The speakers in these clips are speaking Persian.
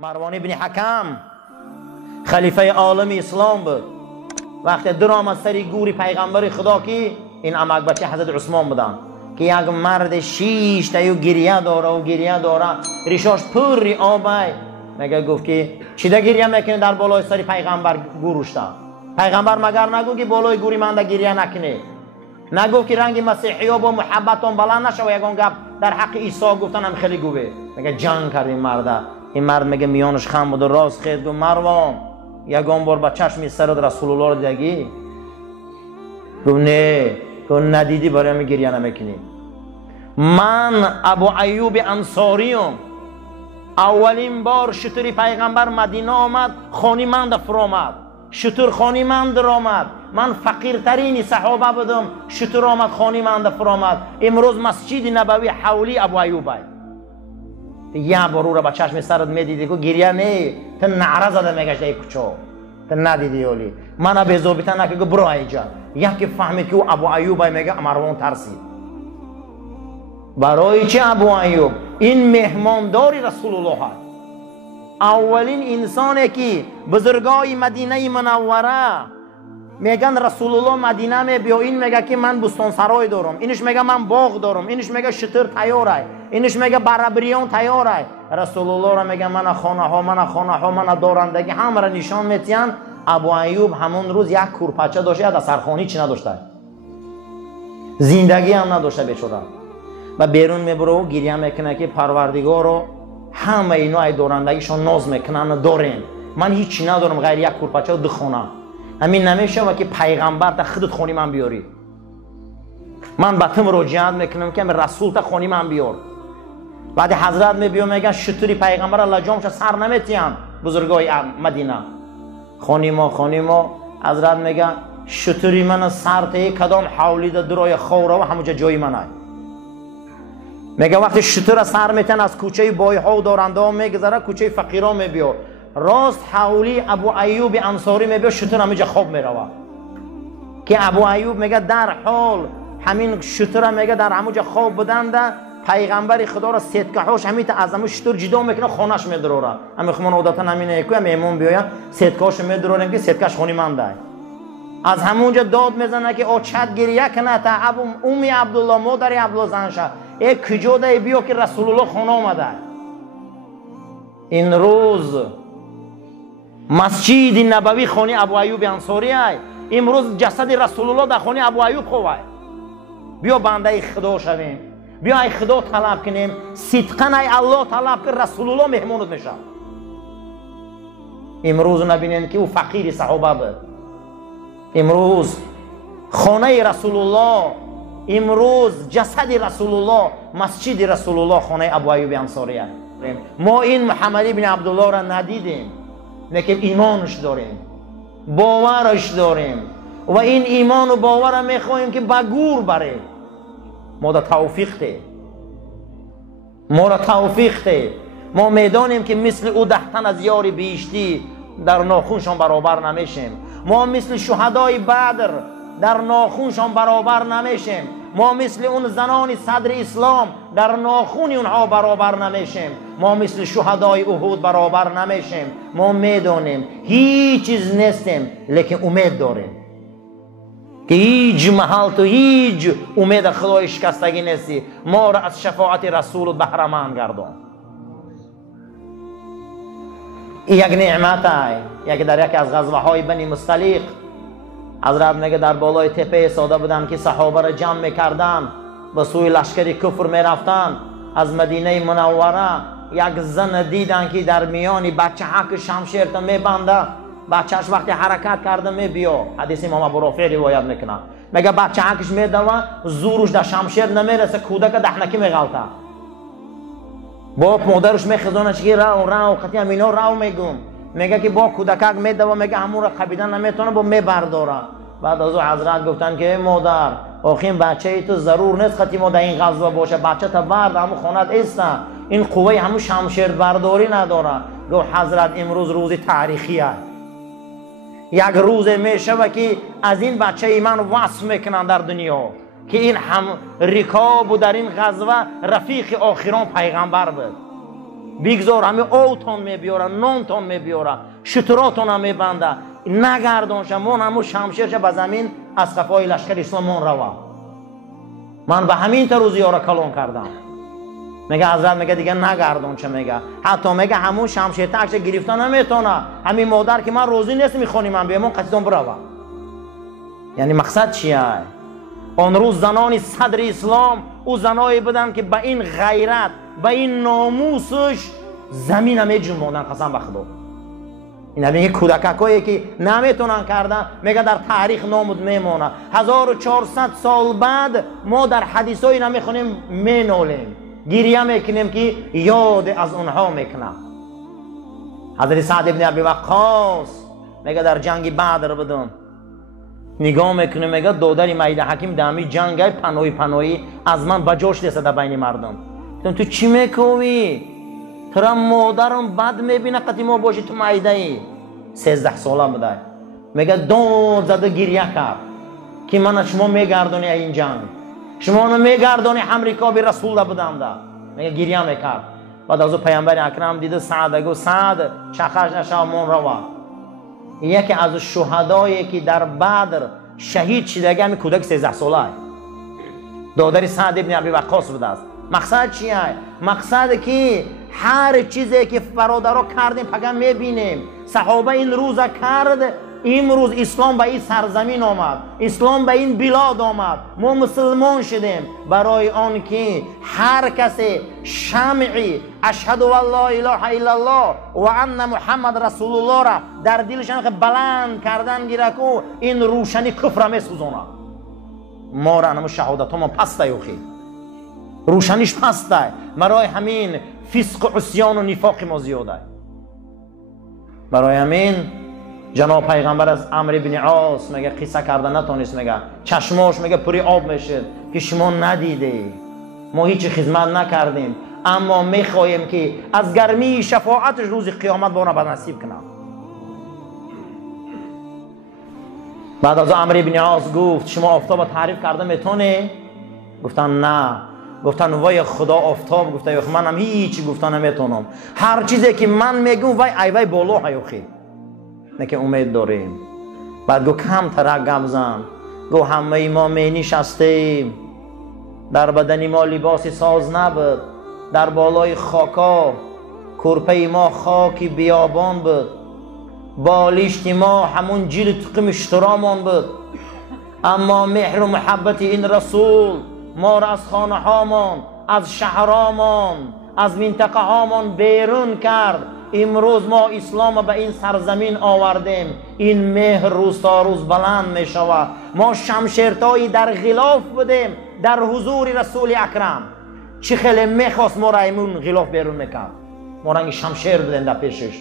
مروان ابن حکم خلیفه عالم اسلام بود. وقتی درآمد سری گوری پیغمبر خدا کی این عمک بچه حضرت عثمان بودن که یک مرد شیش تایو گریه داره و گریه داره ریشاش پری آبای مگه گفت که چی ده گریه میکنه در بالای سری پیغمبر گوروشتا پیغمبر مگر نگو که بالای گوری من ده گریه نکنه نگو که رنگ مسیحی ها با محبتون بلند نشه و یگان گپ در حق عیسی گفتن هم خیلی گوه مگه جنگ کرد این مرد. این مرد میگه میانش خم بود و راست خید گفت مروان یگان بار با چشم سرد رسول الله رو دیدی؟ گفت نه. گفت ندیدی برای من گریه نمیکنی. من ابو ایوب انصاریم. اولین بار شتری پیغمبر مدینه آمد خانی من در آمد شتر خانی من در آمد من فقیرترین صحابه بودم شتر آمد خانی من در آمد. امروز مسجد نبوی حولی ابو ایوب یه بار او را با چشم سرت میدیدی که گریه نه تا نعره زده میگشت ای کچو تا ندیدی اولی من به زوبیتا نکه که برو اینجا یکی فهمید که او ابو ایوب میگه مروان ترسید. برای چه ابو ایوب؟ این مهمانداری رسول الله هست. اولین انسانی که بزرگای مدینه منوره میگن رسول الله مدینه می بیا این میگه که من بستان سرای دارم اینش میگه من باغ دارم اینش میگه شتر تیاره اینش میگه برابریان تیاره. رسول الله را میگه من خانه ها من دارندگی همه را نشان میتین. ابو ایوب همون روز یک کورپچه داشته در سرخانی چی نداشته زندگی هم نداشته بیچاره و بیرون میبره و گریه میکنه که پروردگار رو همه اینا ای دارندگیشون ناز میکنن دارین من هیچی ندارم غیر یک کورپچه و دو خانه. همین نمیشه و که پیغمبر تا خودت خونی من بیاری. من به تو مراجعت میکنم که رسول تا خونی من بیار. بعد حضرت میبیام میگن شطوری پیغمبر الله جامش سر نمیتین بزرگای مدینه خونی ما حضرت میگن شطوری من سر تا کدام حولی ده درای خوره و همونجا جای منه. میگه وقتی شطور سر میتن از کوچه بای ها و دارنده ها میگذره کوچه فقیران میبیار راست حولی ابو ایوب انصاری میبیاد شتر همینجا خواب میروه که ابو ایوب میگه در حال همین شتر میگه در همونجا خواب بودن ده پیغمبر خدا را سیدکه هاش همین تا از همون شتر جدا میکنه خانهش میدروره. همین خمان عادتا همینه که میمون بیاید سیدکه هاش میدرورن که سیدکهش خونی من ده از همونجا داد میزنه که او چت گریه کنه تا ابو امی عبدالله مادر عبدالله زنشه ای کجا ده بیا که رسول الله خانه آمده. این روز مسجد نبوی خانه ابو ایوب انصاری ای امروز جسد رسول الله در خانه ابو ایوب خواه. بیا بنده خدا شویم بیا ای خدا طلب کنیم صدقاً ای الله طلب که رسول الله مهمونت میشه. امروز نبینین که او فقیر صحابه بود. امروز خانه رسول الله امروز جسد رسول الله مسجد رسول الله خانه ابو ایوب انصاری ای. ما این محمد بن عبدالله را ندیدیم لیکن ایمانش داریم باورش داریم و این ایمان و باور را میخواهیم که به گور بره. ما را توفیق ده ما میدانیم که مثل او 10 تن از یار بیشتی در ناخونشان برابر نمیشیم. ما مثل شهدای بدر در ناخونشان برابر نمیشیم. ما مثل اون زنان صدر اسلام در ناخون اونها برابر نمیشیم. ما مثل شهدای احد برابر نمیشیم. ما میدانیم هیچ چیز نیستیم لیکن امید داریم که هیچ محل تو هیچ امید خدای شکستگی نیستی. ما را از شفاعت رسول بهره مند گردان. یک نعمت یک در یکی از غزوه های بنی مصطلق حضرت میگه در بالای تپه ایستاده بودن که صحابه را جمع میکردن به سوی لشکر کفر میرفتن. از مدینه منوره یک زن دیدن که در میانی بچه حق شمشیر تا میبنده بچهش وقتی حرکت کرده میبیا. حدیث امام ابو رافع روایت میکنه میگه بچه حقش میدوه زورش در شمشیر نمیرسه کودک دهنکی میغلطه با مادرش میخزانه که رو خطی هم اینا رو میگم میگه که با کودکک میدوه میگه همون را قبیدن نمیتونه با میبرداره. بعد از او حضرت گفتن که مادر آخین بچه تو ضرور نیست خطی ما در این غزوه باشه بچه تا برد همون خانت ایسته این قوه همون شمشیر برداری نداره. گفت حضرت امروز روز تاریخی است. یک روز میشه و که از این بچه ایمان وصف میکنن در دنیا که این هم رکاب و در این غزوه رفیق آخران پیغمبر بود. بیگذار همه اوتون میبیاره، نونتون میبیاره، شتراتون هم میبنده، نگردون شما همون شمشیرش به زمین از قفای لشکر اسلام من روا. من به همین روزی ها را کلون کردم. میگه حضرت میگه دیگه نگردون. چه میگه؟ حتی میگه همون شمشیر تکش گرفتن نمیتونه. همین مادر که من روزی نیست میخونی من بیمون قصیدون بروا. یعنی مقصد چیه؟ اون روز زنان صدر اسلام او زنایی بودن که به این غیرت به این ناموسش زمین همه جنبوندن. قسم به خدا. این همین کودکایی که نمیتونن کردن میگه در تاریخ نامود میمونه. 1400 سال بعد ما در حدیثایی نمیخونیم مینولیم، گریه میکنیم که یاد از اونها میکنم. حضرت سعد ابن ابی وقاص میگه در جنگ بدر بدون نگاه میکنه میگه دودر میده حکیم دمی جنگ پناهی از من بجاش نیست در بین مردم. تو چی میکنی؟ ترا مادرم بد میبینه قطعی ما باشی تو میده ای. 13 ساله بوده. میگه داد زده گریه کرد که من شما میگردونی این جنگ، شما میگردونی امریکا بی رسول بودم ده. میگه گریه میکرد. بعد از او پیامبر اکرم دیده سعد گفت سعد چخش نشامون روا. یکی از شهدایی که در بدر شهید شده همین کودک 13 ساله دادر سعد ابن ابی وقاص بوده است. مقصد چیه؟ مقصد که هر چیزی که برادرها کردیم پگم میبینیم. صحابه این روز کرد، امروز اسلام به این سرزمین آمد، اسلام به این بلاد آمد، ما مسلمان شدیم برای آن که هر کسی شمعی اشهد ان لا اله الا الله و ان محمد رسول الله را در دلشان بلند کردن گیره که این روشنی کفر میسوزونه. ما را همون شهادت ما پسته یوخی روشنیش پسته. برای همین فسق و عصیان و نفاق ما زیاده. برای همین جناب پیغمبر از عمرو بن عاص میگه قصه کردن نتونست، میگه چشماش میگه پری آب میشه که شما ندیده، ما هیچ خدمت نکردیم، اما میخوایم که از گرمی شفاعتش روز قیامت با ما نصیب کنه. بعد از عمرو بن عاص گفت شما آفتاب تعریف کرده میتونه؟ گفتن نه. گفتن وای خدا آفتاب. گفته من هم هیچ گفتن نمیتونم، هر چیزی که من میگم وای بالا هیوخی نه که امید داریم. بعد گو کم ترک گم زن. گو همه ما می نشستیم، در بدن ما لباسی ساز نبود، در بالای خاکا کرپه ما خاکی بیابان بود، بالشت ما همون جیل تقیم اشترامان بود، اما مهر و محبت این رسول ما را از خانه هامان، از شهرامان، از منطقه هامان بیرون کرد. امروز ما اسلام به این سرزمین آوردیم. این مهر روز تا روز بلند می شود. ما شمشیرتایی در غلاف بودیم در حضور رسول اکرم. چه خیلی میخواست ما را ایمون غلاف بیرون میکرد، ما رنگ شمشیر بودیم در پیشش.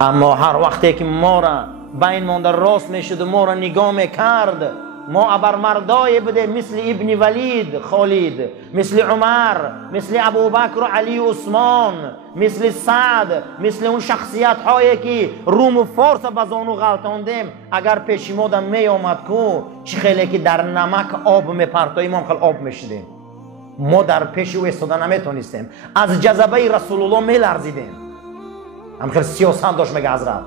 اما هر وقتی که ما را بین مانده راست میشد و ما را نگاه میکرد، ما ابرمردای بوده مثل ابن ولید خالد، مثل عمر، مثل ابوبکر و علی و عثمان، مثل سعد، مثل اون شخصیت هایی که روم و فارس بزانو غلطاندیم. اگر پیش ما دم می آمد کو چه خیلی که در نمک آب میپرتاییم ما خیلی آب میشدیم. ما در پیش او ایستادن نمیتونستیم، از جذبه رسول الله میلرزیدیم. هم خیلی سیاست داشت میگه حضرت.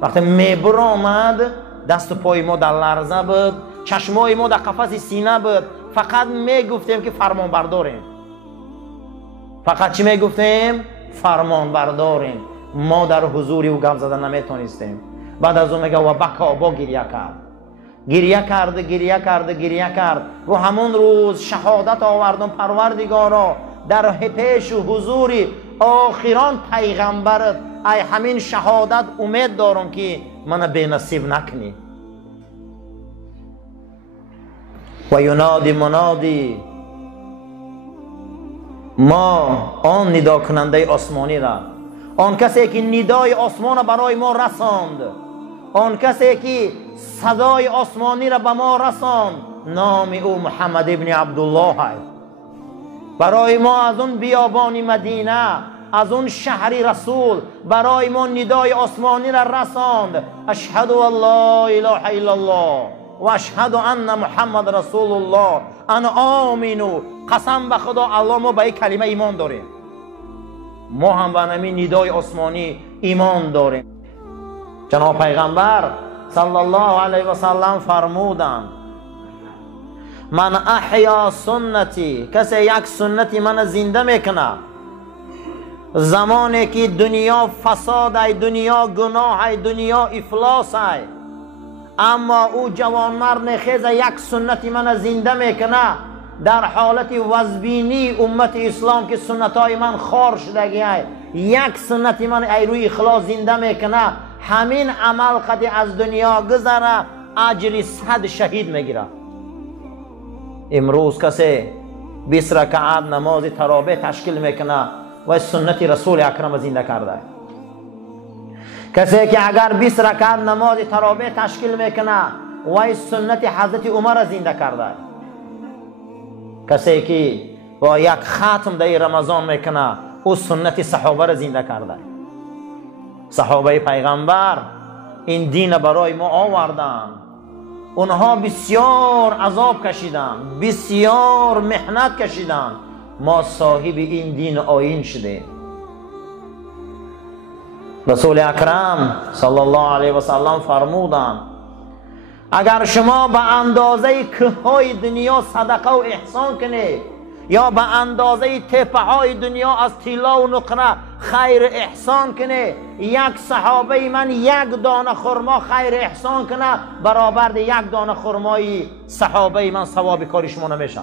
وقتی میبر آمد دست و پای ما در لرزه بود، چشمای ما در قفس سینه بود. فقط میگفتیم که فرمان برداریم. فقط چی میگفتیم؟ فرمان برداریم. ما در حضور او گپ زدن نمیتونستیم. بعد از اون میگه و بکا با گریه کرد، گریه کرد و همون روز شهادت آوردم پروردگارا در پیش و حضور آخران پیغمبرت. ای همین شهادت امید دارم که من بی نصیب نکنی. و ینادی منادی، ما آن ندا کننده آسمانی را، آن کسی که ندای آسمان برای ما رساند، آن کسی که صدای آسمانی را به ما رساند، نام او محمد ابن عبدالله است. برای ما از اون بیابان مدینه، از اون شهر رسول برای ما ندای آسمانی را رساند. اشهد ان لا اله الا الله و اشهد ان محمد رسول الله. انا آمینو، قسم به خدا الله ما به این کلمه ایمان داریم. ما هم به همین ندای آسمانی ایمان داریم. جناب پیغمبر صلی الله علیه و سلم فرمودند من احیا سنتی، کسی یک سنتی من زنده میکنه زمانی که دنیا فساد ای، دنیا گناه ای، دنیا افلاس ای، اما او جوانمرد خیز یک سنتی من زنده میکنه در حالت وزبینی امت اسلام که سنت های من خار شدگی ای، یک سنتی من ای روی اخلاص زنده میکنه، همین عمل قدی از دنیا گذره اجر 100 شهید میگیره. امروز کسی 20 رکعت نماز تراویح تشکیل میکنه و سنت رسول اکرم زنده کرده. کسی که اگر 20 رکعت نماز تراویح تشکیل میکنه و سنت حضرت عمر زنده کرده. کسی که با یک ختم در رمضان میکنه او سنت صحابه را زنده کرده. صحابه پیغمبر این دین برای ما آوردن، اونها بسیار عذاب کشیدن، بسیار محنت کشیدن، ما صاحب این دین آیین شدیم. رسول اکرم صلی الله علیه و سلم فرمودند اگر شما به اندازه کههای دنیا صدقه و احسان کنید یا به اندازه تپه های دنیا از طلا و نقره خیر احسان کنه، یک صحابه من یک دانه خرما خیر احسان کنه برابر یک دانه خرمای صحابه من ثواب کاری شما نمیشه.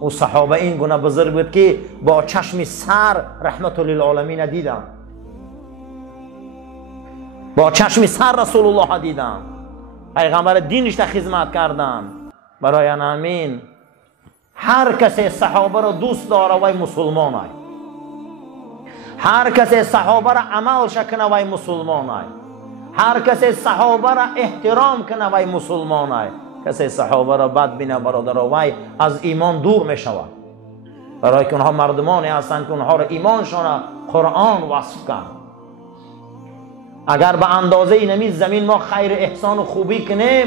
او صحابه این گونه بزرگ بود که با چشم سر رحمت للعالمین دیدن، با چشم سر رسول الله دیدن، پیغمبر دینش تا خدمت کردن. برای همین هر کسی صحابه را دوست داره وای مسلمان ای، هر کسی صحابه را عمل کنه وای مسلمان ای، هر کسی صحابه را احترام کنه وای مسلمان ای. کسی صحابه را بد بینه برادر وای از ایمان دور می شود، برای که اونها مردمانی هستند که اونها را ایمانشان قرآن وصف کرد. اگر به اندازه اینمی زمین ما خیر احسان و خوبی کنیم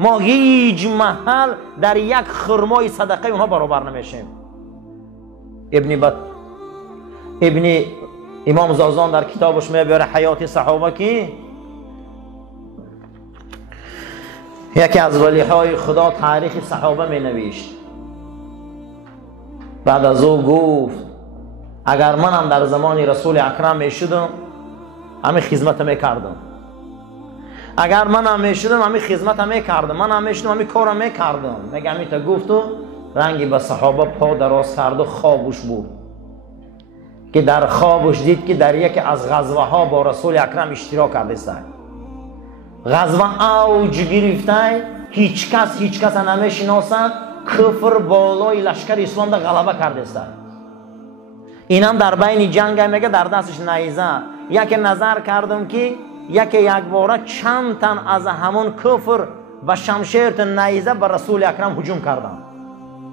ما هیچ محل در یک خرمای صدقه اونها برابر نمیشیم. ابن امام زازان در کتابش میبره حیات صحابه که یکی از ولیهای خدا تاریخ صحابه می نوشت. بعد از او گفت اگر منم در زمان رسول اکرم می شدم همین خدمت می کردم، اگر منم می شدم همین خدمت می کردم، منم می شدم همین کارم می کردم. میگه همین تا گفت و رنگی به صحابه پا دراز کرد و خوابش بود که در خوابش دید که در یکی از غزوه ها با رسول اکرم اشتراک کرده است. غزوه اوج گرفته، هیچ کس نمیشناسد، کفر بالای لشکر اسلام در غلبه کرده است. اینم در بین جنگ میگه در دستش نیزه. یک نظر کردم که یک باره چند تن از همون کفر و شمشیر نیزه به رسول اکرم هجوم کردن،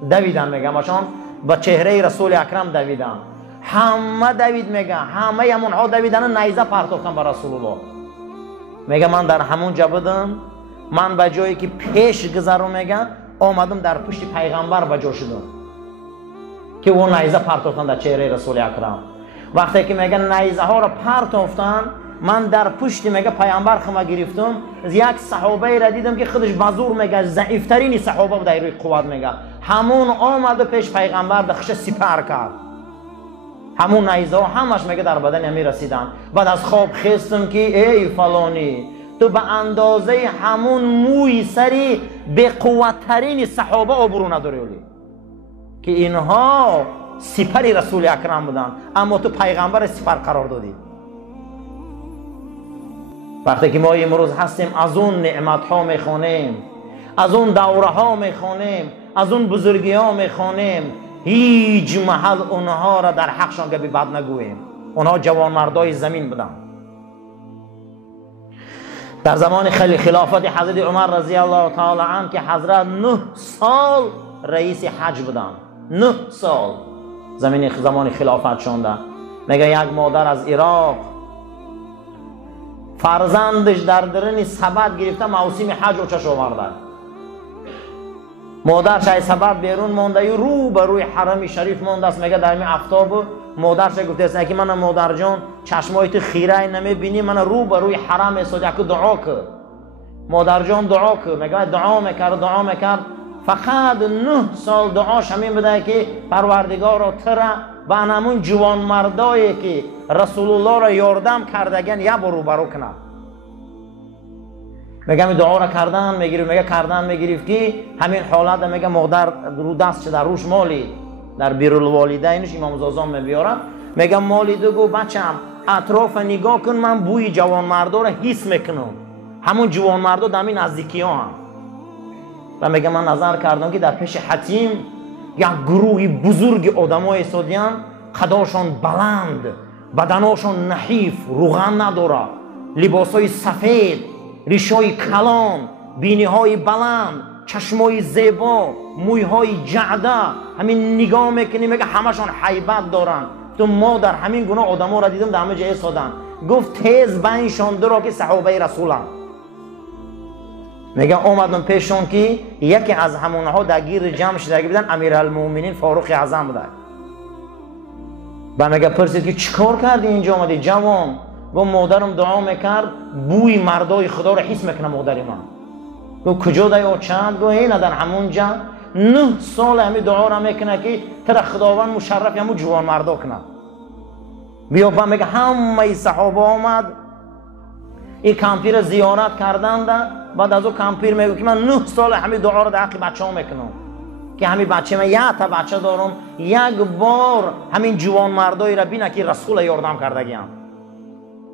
دویدن. میگه ماشان به چهره رسول اکرم دویدن، همه دوید. میگه همه همونها دویدن نیزه پرتافتن به رسول الله. میگه من در همون جا بودم، من به جایی که پیش گذرم میگه آمدم در پشت پیغمبر به جا شدم که اون نیزه پرتافتن در چهره رسول اکرم. وقتی که میگه نیزه ها را پرتافتن من در پشت میگه پیامبر خما گرفتم، یک صحابه را دیدم که خودش بزرگ میگه ضعیفترین صحابه بود در روی قوت. میگه همون آمد پیش پیغمبر دخش سپر کرد، همون نیزه ها همش میگه در بدن همی رسیدن. بعد از خواب خستم که ای فلانی تو به اندازه همون موی سری به قوتترین صحابه آبرو نداری که اینها سپر رسول اکرم بودن، اما تو پیغمبر سپر قرار دادی. وقتی که ما امروز هستیم از اون نعمت ها میخوانیم، از اون دوره ها میخوانیم، از اون بزرگی ها میخوانیم، هیچ محل اونها را در حقشان گبی بد نگوییم. اونها جوان مردای زمین بودن. در زمان خلافت حضرت عمر رضی الله تعالی عنه که حضرت 9 سال رئیس حج بودن، 9 سال زمان خلافت شونده. میگه یک مادر از عراق فرزندش در درن سبد گرفته موسم حج و چش آورده. مادرش از سبد بیرون مونده، رو به روی حرم شریف مونده است. میگه در این آفتاب مادرش گفته است که من مادر جان چشمایت خیره نمیبینی، من رو به روی حرم ایستاد که دعا کرد. مادر جان دعا کرد، میگه دعا میکرد فقط 9 سال دعاش همین بوده که پروردگارا ترا به همون جوان مردایی که رسول الله را یاردم کردگن یا برو کنه. میگه دعا را کردن میگریف که همین حالت میگه مادر رو دست شده روش مالی در بیرالوالدینش امام زازان میبیارن، میگه مالیده گو بچم اطراف نگاه کن، من بوی جوان مردا را حس میکنم، همون جوان مردا در این نزدیکی ها هم. و میگه من نظر کردم که در پیش حتیم یک گروهی بزرگ آدمای ایستادیان، قداشون بلند، بدناشون نحیف، روغن نداره، لباسای سفید، ریشای کلان، بینیهای بلند، چشمای زیبا، مویهای جعده، همین نگاه میکنی میگه همشون هیبت دارن. تو ما در همین گونه آدما را دیدم در همه جای ایستادن. گفت تیز بینشان درا که صحابه رسولن. میگه اومدم پیشون که یکی از همونها در گیر جمع شدگی بودن، امیرالمومنین فاروق اعظم بوده. و میگه پرسید که چیکار کردی اینجا اومدی جوان؟ گفت مادرم دعا میکرد بوی مردای خدا رو حس میکنه مادر من. گفت کجا دای چند؟ گفت اینه در همون جا 9 سال همین دعا را میکنه که تر خداوند مشرف همون جوان مردا کنه. بیا با میگه همه صحابه آمد این کمپیر زیارت کردن ده. بعد از او کمپیر میگه که من 9 سال همین دعا رو در حق بچه ها میکنم که همین بچه من 1 تا بچه دارم، یک بار همین جوان مردایی را بینه که رسول یاردم کردگیم.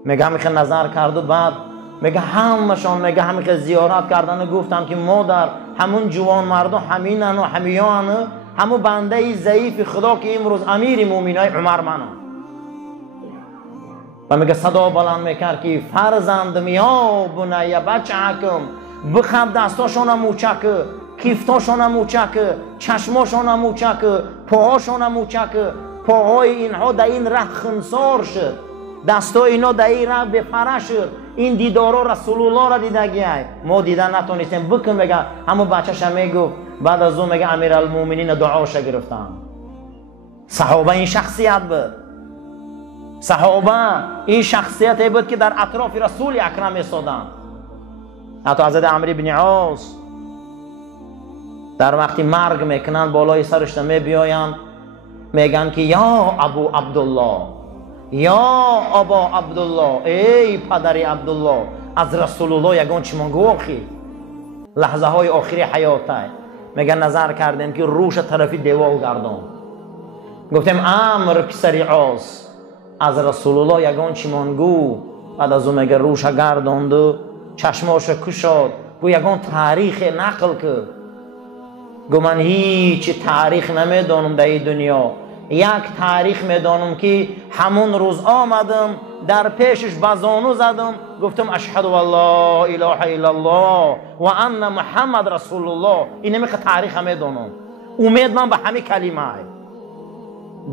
میگه همیشه نظر کرد و بعد میگه همشان میگه همیشه زیارت کردن و گفتن که مادر همون جوان مردا همینن و همیان، همون بنده ضعیف خدا که امروز امیر مومنای عمر منم. و میگه صدا بلند میکرد که فرزندم یا بنی بچه‌کم بخب دستاشون موچک، کیفتاشون موچک، چشماشون موچک، پاهاشون موچک، پاهای اینها در این ره خنثار شد، دستای اینا در این ره بپره شد. این دیدارا رسول الله را دیدگی ما دیدن نتونستیم بکن. میگه همون بچه‌ش میگفت بعد از اون میگه امیرالمومنین دعاش گرفتن. صحابه این شخصیت بود. صحابه این شخصیتی بود که در اطراف رسول اکرم ایستادن. حتی حضرت عمرو بن عاص در وقتی مرگ میکنن بالای سرش میبیاین میگن که یا ابو عبدالله، یا ابا عبدالله، ای پدر عبدالله، از رسول الله یگان چی منگو آخی لحظه های آخری حیاته. میگن نظر کردیم که روش طرفی دیوار گردان. گفتیم عمرو پسر عاص از رسول الله یگان چی منگو. بعد از اون میگه روش گرداند و چشماش کشاد، گو یگان تاریخ نقل کرد. گو من هیچ تاریخ نمیدانم در این دنیا، یک تاریخ میدانم که همون روز آمدم در پیشش بزانو زدم گفتم اشهد ان لا اله الا الله و ان محمد رسول الله. این میگه تاریخ میدانم. امید من به همین کلمه.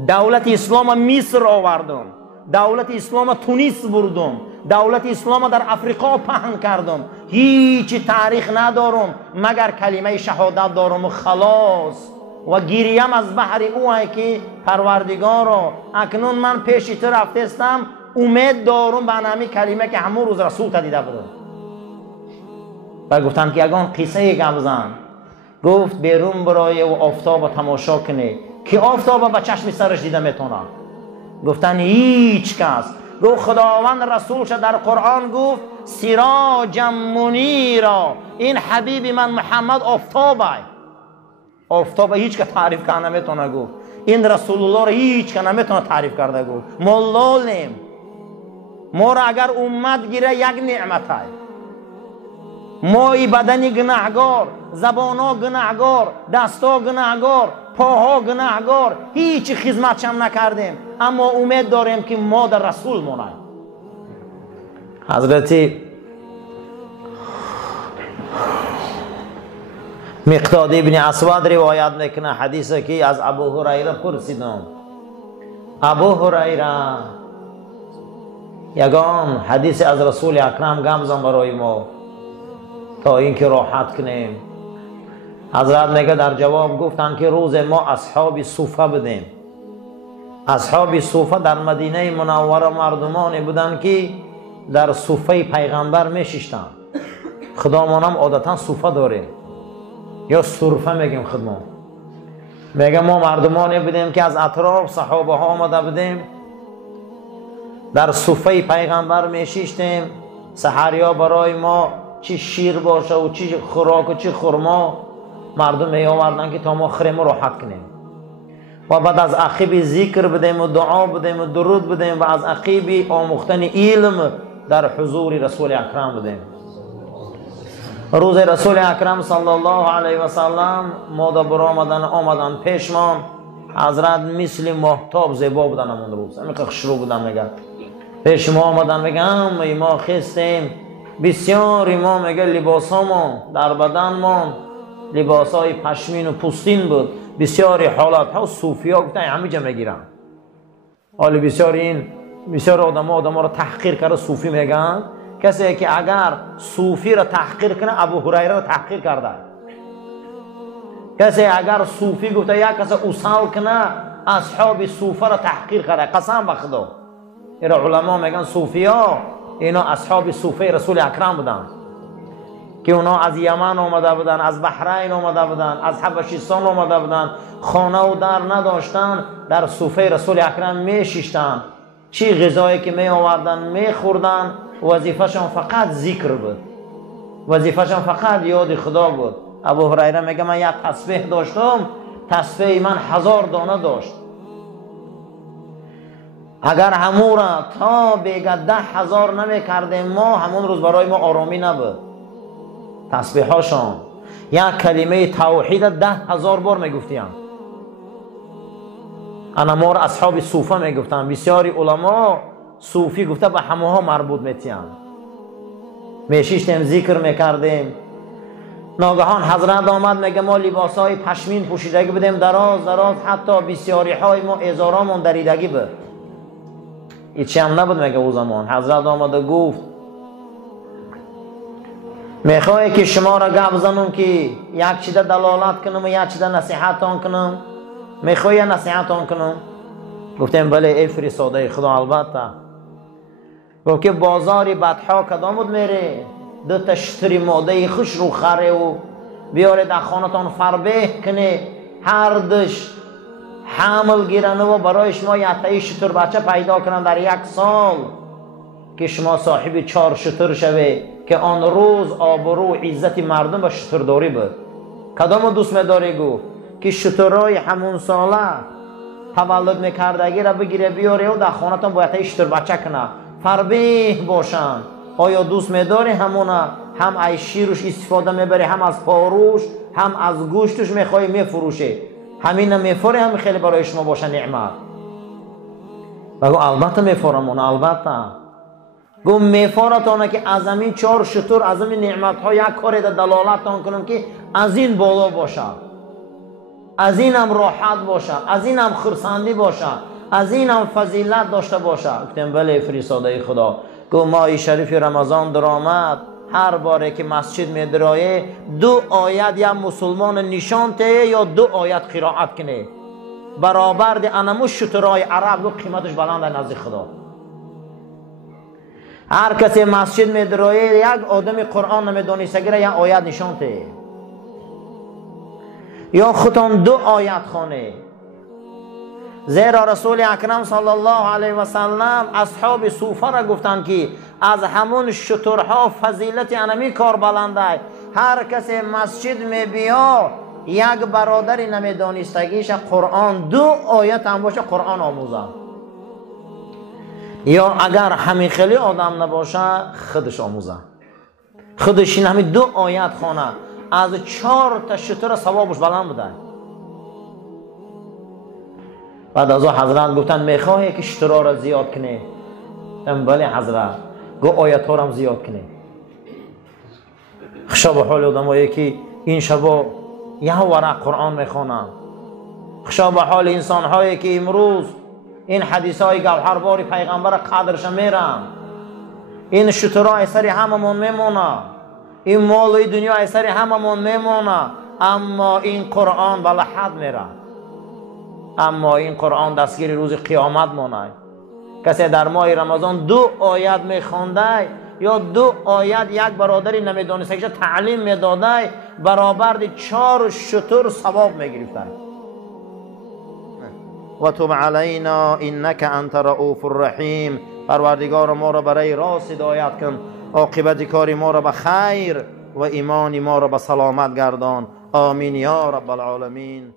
دولت اسلام مصر آوردم، دولت اسلام تونس بردم، دولت اسلام در افریقا پهن کردم. هیچ تاریخ ندارم مگر کلمه شهادت دارم و خلاص. و گیریم از بحر اوه که پروردگارا اکنون من پیش تو رفتستم، امید دارم به همین کلمه که همون روز رسول تا دیده بودم. و گفتن که یگان قصه گبزن. گفت بیرون برای و آفتاب تماشا کنه که آفتاب به چشم سرش دیده میتونه. گفتن هیچ کس. گفت خداوند رسولش در قرآن گفت سراجا منیرا، این حبیب من محمد آفتابه. آفتاب هیچ که تعریف کنه نمیتونه. گفت این رسول الله رو هیچ که نمیتونه تعریف کرده. گفت ملالیم ما را اگر امت گیره یک نعمت های. ما ای بدنی گناهگار، زبانا گناهگار، دستا گناهگار، پاها گناهگار، هیچ خدمت هم نکردیم، اما امید داریم که ما در رسول مونیم. حضرت مقداد ابن اسود روایت میکنه حدیثی که از ابو هریره پرسیدم. ابو هریره یگان حدیث از رسول اکرم گمزن برای ما تا اینکه راحت کنیم. حضرت میگه در جواب گفتن که روز ما اصحاب صوفه بودیم. اصحاب صوفه در مدینه منوره مردمانی بودند که در صوفه پیغمبر میشیشتن. خدامان هم عادتا صوفه داره یا صرفه میگیم خدمت. میگه ما مردمانی بودیم که از اطراف صحابه ها آمده بودیم، در صوفه پیغمبر میشیشتیم. سحریا برای ما چی شیر باشه و چی خوراک و چی خرما مردم می آوردن که تا ما خریم راحت کنیم. و بعد از عقیب ذکر بدیم و دعا بدیم و درود بدیم و از عقیب آموختن علم در حضور رسول اکرم بدیم. روز رسول اکرم صلی الله علیه و سلم مادر آمدن پیش ما. حضرت مثل ماهتاب زیبا بودن همون روز، همین خشرو بودن. میگه پیش ما آمدن میگم ما خستیم بسیار. ما میگه لباس ما در بدن ما لباس های پشمین و پوستین بود. بسیاری حالات ها صوفی ها گفتن همه جا میگیرن. حالی بسیار آدم ها را تحقیر کرده صوفی میگن. کسی که اگر صوفی را تحقیر کنه ابو هریره را تحقیر کرده. کسی اگر صوفی گفته یک کسی اصال کنه اصحاب صوفه را تحقیر کرده. قسم به خدا. این علما میگن صوفی ها اینا اصحاب صوفه رسول اکرم بودن که اونا از یمن آمده بودن، از بحرین آمده بودن، از حبشستان آمده بودن، خانه و در نداشتن، در صوفه رسول اکرم میشیشتن. چی غذایی که می آوردن میخوردن، وظیفهشان فقط ذکر بود، وظیفهشان فقط یاد خدا بود. ابو هریره میگه من یک تسبیح داشتم، تسبیح من 1000 دانه داشت. اگر همون را تا بگه 10,000 نمی کردیم ما همون روز برای ما آرامی نبود. تسبیح هاشان یک کلمه توحید 10,000 بار می گفتیم. انا ما را اصحاب صوفه می گفتن. بسیاری علما صوفی گفته به همه ها مربوط میتیم. میشیشتیم ذکر میکردیم. ناگهان حضرت آمد میگه ما لباس های پشمین پوشیدگی بدیم دراز حتی بسیاری های ما ازارامون دریدگی بود. هیچی هم نبود میگه او زمان. حضرت آمد و گفت میخوای که شما را گپ زنم که یک چیز دلالت کنم و یک چیز نصیحتان کنم؟ میخوای نصیحتان کنم؟ گفتیم بله ای فرستاده خدا. البته. گفت که بازاری بدها کدام بود میره؟ 2 تا شتری ماده خوش رو خره و بیاره در خانتان فربه کنه، هر دش حمل گیرنه و برای شما یک تایی شتر بچه پیدا کنن در 1 سال که شما صاحب 4 شتر شوه که آن روز آبرو عزت مردم به شترداری بود. کدام دوست میداری؟ گفت که شترهای همون ساله تولد میکردگی را بگیره بیاره و در خانتان باید تایی شتر بچه کنه، فربه باشن. آیا دوست میداری همونه؟ هم از شیرش استفاده میبری، هم از پاروش، هم از گوشتش میخوای میفروشه. همین میفوره، هم خیلی برای شما باشه نعمت. بگو البته میفورم اون. البته. گو میفورتانه که از همین 4 شتر از همین نعمت ها یک کاری دلالتان کنم که از این بالا باشه، از این هم راحت باشه، از این هم خرسندی باشه، از این هم فضیلت داشته باشه. گفتم بله فرستاده خدا. گو ماه شریف رمضان در آمد، هر باره که مسجد می درایه 2 آیت یا مسلمان نشان ته یا 2 آیت قرائت کنه، برابر ده انمو شترهای عرب و قیمتش بلند نزد خدا. هر کسی مسجد می درایه یک آدم قرآن نمی دانستگیره یک آیت نشان ته، یا خودتان 2 آیت خانه. زیرا رسول اکرم صلی الله علیه و سلم اصحاب صوفه را گفتند که از همون شترها فضیلت انمی کار بلنده. هر کسی مسجد می بیا یک برادری نمی دانستگیش قرآن 2 آیت هم باشه قرآن آموزه، یا اگر همین خیلی آدم نباشه خودش آموزه، خودش این همین 2 آیت خانه از 4 تا شتر ثوابش بلند بوده. بعد از حضرت گفتن میخواهی که شترها را زیاد کنی؟ بله حضرت. گو آیت ها را هم زیاد کنی. خشا به حال آدمایی که این شبا یه ورق قرآن میخوانن. خشا به حال انسان هایی که امروز این حدیث های گوهربار پیغمبر قدرش میرن. این شترها اثر هممون میمونه، این مال دنیا اثر هممون میمونه، اما این قرآن به لحد میره. اما این قرآن دستگیر روز قیامت مانه. کسی در ماه رمضان 2 آیت میخوانده یا 2 آیت یک برادری نمیدانسته که تعلیم میداده برابر 4 شتر ثواب میگرفته. و تب علینا انک انت رؤوف الرحیم. پروردگار ما را برای راست هدایت کن، عاقبت کار ما را به خیر و ایمان ما را به سلامت گردان. آمین یا رب العالمین.